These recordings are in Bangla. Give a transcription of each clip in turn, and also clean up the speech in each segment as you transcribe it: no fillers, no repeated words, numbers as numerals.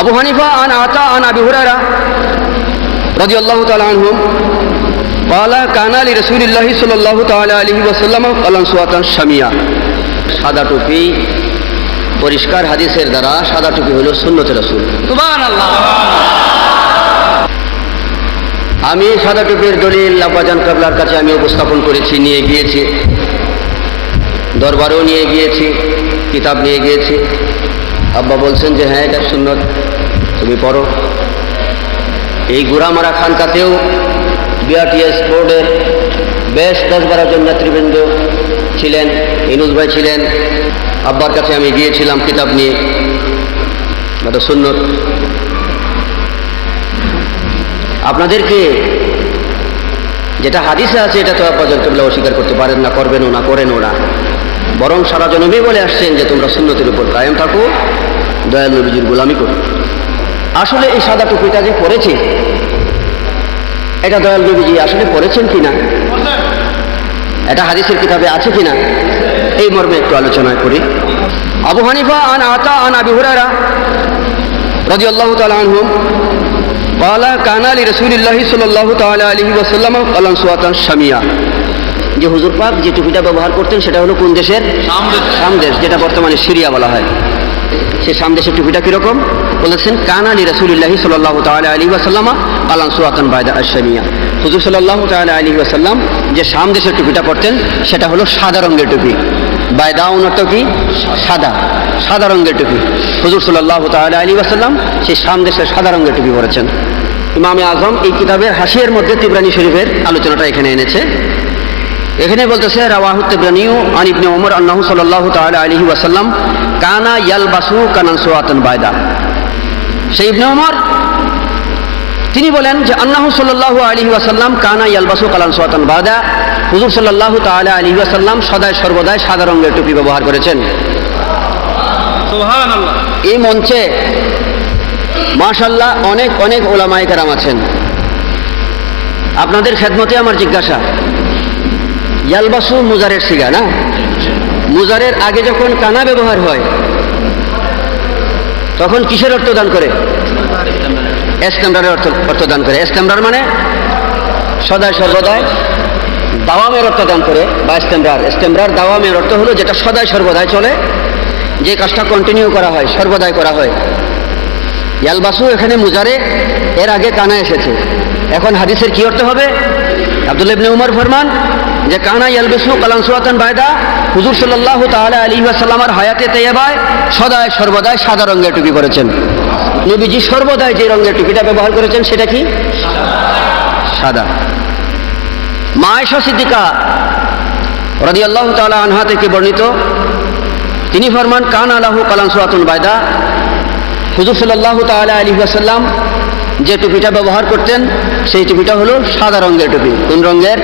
আবু হানিফা আন আতা আন আবি হুরায়রা রাদিয়াল্লাহু তাআলা আনহুম قال كان لرسول الله صلى الله تعالى عليه وسلم قلنسوة شامية। সাদা টুপি পরিষ্কার হাদিসের দ্বারা সাদা টুপি হলো সুন্নতে রাসূল। সুবহানাল্লাহ। আমি সাদা টুপির দলিল আব্বাজান কিবলার কাছে আমি উপস্থাপন করেছি, নিয়ে গিয়েছি, দরবারেও নিয়ে গিয়েছি, কিতাব নিয়ে গিয়েছি। আব্বা বলছেন যে হ্যাঁ এটা সুন্নত, তুমি পড়ো। এই গুড়ামারা খানকাতেও বিআরটিএস বোর্ডের বেশ 10-12 জন নেতৃবৃন্দ ছিলেন, ইনুস ভাই ছিলেন। আব্বার কাছে আমি গিয়েছিলাম কিতাব নিয়ে, এটা সুন্নত। আপনাদেরকে যেটা হাদিসে আছে এটা তো আব্বাজান কিবলা অস্বীকার করতে পারেন না, করবেনও না, করেনও না। বরং সারা জনমে বলে আসছেন যে তোমরা সুন্নতের উপর কায়েম থাকো, দয়াল নবীজির গোলামি করো। আসলে এই সাদা টুপিটা যে পরেছে এটা দয়াল নবীজি আসলে পড়েছেন কিনা, এটা হাদিসের কিতাবে আছে কিনা, এই মর্মে একটু আলোচনা করি। আবু হানিফা আন আতা আন আবি হুরায়রা রাদিয়াল্লাহু তাআলা আনহুম قال كان لرسول الله صلى الله تعالى عليه وسلم قلنسوة شامية। যে হুজুর পাক যে টুপিটা ব্যবহার করতেন সেটা হলো কোন দেশের? শাম দেশ, যেটা বর্তমানে সিরিয়া বলা হয়। সে শাম দেশের টুপিটা কিরকম বলেছেন? কানা লি রাসূলিল্লাহি সাল্লাল্লাহু তাআলা আলাইহি ওয়াসাল্লাম কালানসুয়াতান বাইদা আশ-শামিয়া। হুজুর সাল্লাল্লাহু তাআলা আলাইহি ওয়াসাল্লাম যে শাম দেশের টুপিটা পরতেন সেটা হলো সাদা রঙের টুপি। বাইদাউন অর্থ কি? সাদা, সাদা রঙের টুপি। হুজুর সাল্লাল্লাহু তাআলা আলাইহি ওয়াসাল্লাম সেই শাম দেশের সাদা রঙের টুপি পরেছেন। ইমামে আজম এই কিতাবের হাসিয়ার মধ্যে তিবরানী শরীফের আলোচনাটা এখানে এনেছে। এখানে বলতেছে রাওয়াহু তিবরানীউ আন ইবনে ওমর আন্নাহু সাল্লাল্লাহু তাআলা আলাইহি ওয়াসাল্লাম কানা ইয়ালবাসু কানানসুয়াতান বাইদা। সেই ইবনে ওমর তিনি বলেন যে আন্নাহু সাল্লাল্লাহু আলাইহি ওয়াসাল্লাম কানা ইয়ালবাসু কানানসুয়াতান বাইদা। হুজুর সাল্লাল্লাহু তাআলা আলাইহি ওয়াসাল্লাম সদায় সর্বদাই সাদা রঙের টুপি ব্যবহার করেছেন। সুবহানাল্লাহ। এই মঞ্চে মাশাআল্লাহ অনেক অনেক উলামায়ে কেরাম আছেন। আপনাদের খেদমতে আমার জিজ্ঞাসা, ইয়ালবাসু মুজারের সিগা না? মুজারের আগে যখন কানা ব্যবহার হয় তখন কিসের অর্থ দান করে? ইস্তেমরারের অর্থ দান করে। ইস্তেমরার মানে সদায় সর্বদাই, দাওয়ামের অর্থ দান করে বা ইস্তেমরার। ইস্তেমরার দাওয়ামের অর্থ হলো যেটা সদায় সর্বদাই চলে, যে কাজটা কন্টিনিউ করা হয়, সর্বদাই করা হয়। ইয়ালবাসু এখানে মুজারে, এর আগে কানা এসেছে। এখন হাদিসের কি অর্থ হবে? আব্দুল্লাহ ইবনে উমর ফরমান যে কানা ইয়ালবাসু কালানসুয়াতান বাইদা। হুজুর সাল্লাল্লাহু তাআলা আলাইহি ওয়াসাল্লামের হায়াতে তাইয়্যিবায় সদায় সর্বদাই সাদা রঙের টুপি পরেছেন। নবীজি সর্বদাই যে রঙের টুপিটা ব্যবহার করেছেন সেটা কি? সাদা। মা আয়েশা সিদ্দিকা রাদিয়াল্লাহু তাআলা আনহা থেকে বর্ণিত, তিনি ফরমান কানা লাহু কালানসুয়াতুন বাইদা। হুজুর সাল্লাল্লাহু তাআলা আলাইহি ওয়াসাল্লাম যে টুপিটা ব্যবহার করতেন সেই টুপিটা হলো সাদা রঙের টুপি। কোন রঙের?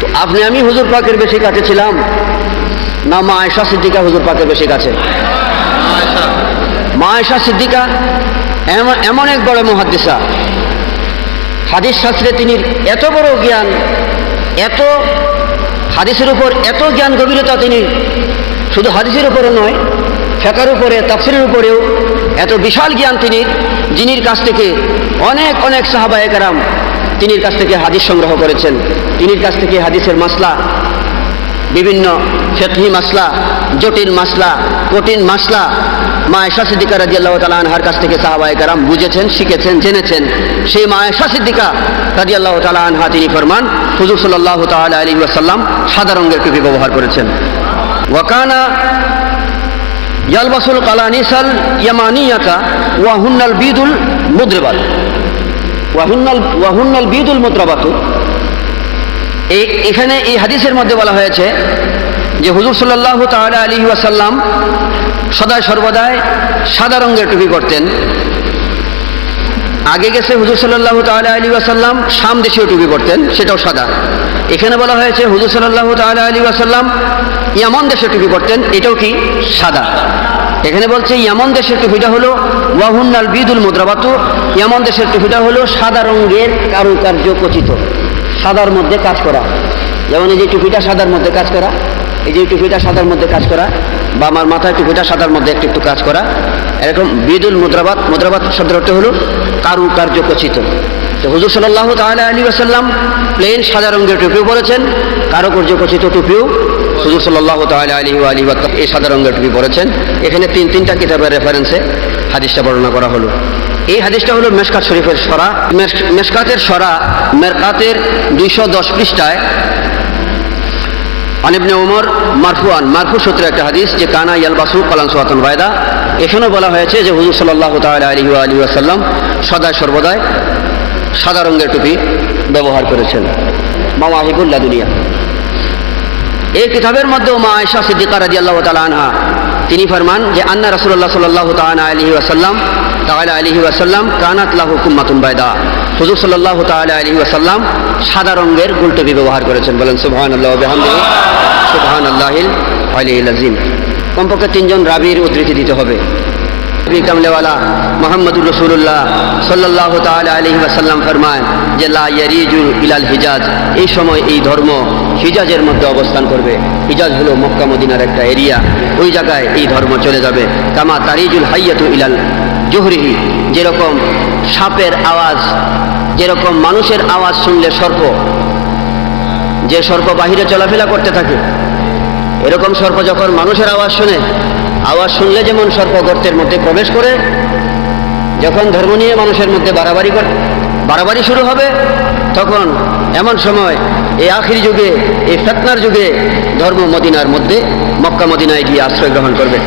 তো আপনি আমি হুজুর পাকের বেশি কাছে ছিলাম না মা আয়েশা সিদ্দিকা হুজুর পাকের বেশি কাছে? মা আয়েশা সিদ্দিকা এমন এক বড় মুহাদ্দিসা, হাদিস শাস্ত্রে তিনি এত বড় জ্ঞান, এত হাদিসের উপর এত জ্ঞান গভীরতা, তিনি শুধু হাদিসের উপরে নয়, ফিকহের উপরে, তাফসীরের উপরেও এত বিশাল জ্ঞান তিনি, যিনির কাছ থেকে অনেক অনেক সাহাবায়ে কেরাম তিনির কাছ থেকে হাদিস সংগ্রহ করেছেন। তিনির কাছ থেকে হাদিসের মাসলা, বিভিন্ন ফিকহি মাসলা, জটিল মাসলা, কঠিন মাসলা মা আয়েশা সিদ্দিকা রাদিয়াল্লাহু তাআলা আনহার কাছ থেকে সাহাবায়ে কেরাম বুঝেছেন, শিখেছেন, জেনেছেন। সেই মা আয়েশা সিদ্দিকা রাদিয়াল্লাহু তাআলা আনহা তিনি ফরমান হুজুর সাল্লাল্লাহু তাআলা আলাইহি ওয়াসাল্লাম সাদা রঙের টুপি ব্যবহার করেছেন। ওয়া কানা ইয়ালবাসুল কালানিসাল ইয়ামানিয়াতা ওয়া হুন্নাল বিদুল মুদরিবাত ওয়া হুন্নাল বিদুল মুদরাবাতু। এখানে এই হাদিসের মধ্যে বলা হয়েছে যে হুজুর সাল্লাল্লাহু তাআলা আলাইহি ওয়াসাল্লাম সদায় সর্বদাই সাদা রঙের টুপি পরতেন। আগে গেছে হুজুর সাল্লাল্লাহু তাআলা আলাইহি ওয়াসাল্লাম শাম দেশীয় টুপি পরতেন, সেটাও সাদা। এখানে বলা হয়েছে হুজুর সাল্লাল্লাহু তাআলা আলাইহি ওয়াসাল্লাম ইয়ামান দেশের টুপি পরতেন, এটাও কি? সাদা। এখানে বলছে ইয়ামান দেশের টুপিটা হলো ওয়াহুন্নাল বিদুল মুদরাবাতু। ইয়ামান দেশের টুপিটা হলো সাদা রঙের কারুকার্য খচিত, সাদার মধ্যে কাজ করা। যেমন এই যে টুপিটা সাদার মধ্যে কাজ করা, এই যে টুপিটা সাদার মধ্যে কাজ করা, বা আমার মাথায় টুপিটা সাদার মধ্যে একটু একটু কাজ করা, এরকম বিদুল মুদ্রাবাত। মুদ্রাবাত শব্দের অর্থ হলো কারুকার্য খচিত। তো হুজুর সাল্লাল্লাহু তাআলা আলাইহি ওয়াসাল্লাম প্লেন সাদা রঙের টুপিও পরেছেন, কারুকার্য খচিত টুপিও হুজুর সাল্লাল্লাহু তাআলা আলাইহি ওয়া আলিহি ওয়াসাল্লাম এই সাদা রঙের টুপি পরেছেন। এখানে তিনটা কিতাবের রেফারেন্সে হাদিসটা বর্ণনা করা হলো। এই হাদিসটা হলো মেশকাত শরীফের সরা, মেশকাতের সরা মেরকাতের 210 পৃষ্ঠায় আন ইবনে ওমর মারফুআন, মারফু সূত্রে একটা হাদিস যে কানা ইয়ালবাসু কালানসুয়াতুন বাইদা। এখানেও বলা হয়েছে যে হুজুর সাল্লাল্লাহু তাআলা আলাইহি ওয়া আলিহি ওয়াসাল্লাম সদায় সর্বদাই সাদা রঙের টুপি ব্যবহার করেছেন। মাওয়াহিবুল লাদুনিয়া এই কিতাবের মধ্যে মা আয়েশা সিদ্দিকা রাদিয়াল্লাহু তাআলা আনহা তিনি ফরমান যে আন্না রাসূলুল্লাহ সাল্লাল্লাহু তাআলা আলাইহি ওয়াসাল্লাম কানাত লাহু কুম্মাতুন বাইদা। হুজুর সাল্লাল্লাহু তাআলা আলাইহি ওয়াসাল্লাম সাদা রঙের গোলটুপি ব্যবহার করেছেন। বলেন সুবহানাল্লাহি ওয়া বিহামদিহি সুবহানাল্লাহিল আলিয়্যিল আযীম। কমপক্ষে 3 জন রাবীর উদ্ধৃতি দিতে হবে। নবী কামলেওয়ালা মুহাম্মদুর রাসূলুল্লাহ সাল্লাল্লাহু তাআলা আলাইহি ওয়াসাল্লাম ফরমান যে লা ইয়ারিজু ইলাল হিজাজ, এই সময় এই ধর্ম হিজাজের মধ্যে অবস্থান করবে। হিজাজ হলো মক্কা মদিনার একটা এরিয়া, ওই জায়গায় এই ধর্ম চলে যাবে। কামা তারিজুল হাইয়াতু ইলাল জুহরিহি, যেরকম সাপের আওয়াজ, যেরকম মানুষের আওয়াজ শুনলে সর্প, যে সর্প বাহিরে চলাফেরা করতে থাকে, এরকম সর্প যখন মানুষের আওয়াজ শুনলে যেমন সর্প গর্তের মধ্যে প্রবেশ করে, যখন ধর্ম নিয়ে মানুষের মধ্যে বাড়াবাড়ি শুরু হবে, তখন এমন সময় এই আখিরি যুগে, এই ফিতনার যুগে ধর্ম মদিনার মধ্যে মক্কা মদিনায় গিয়ে আশ্রয় গ্রহণ করবে।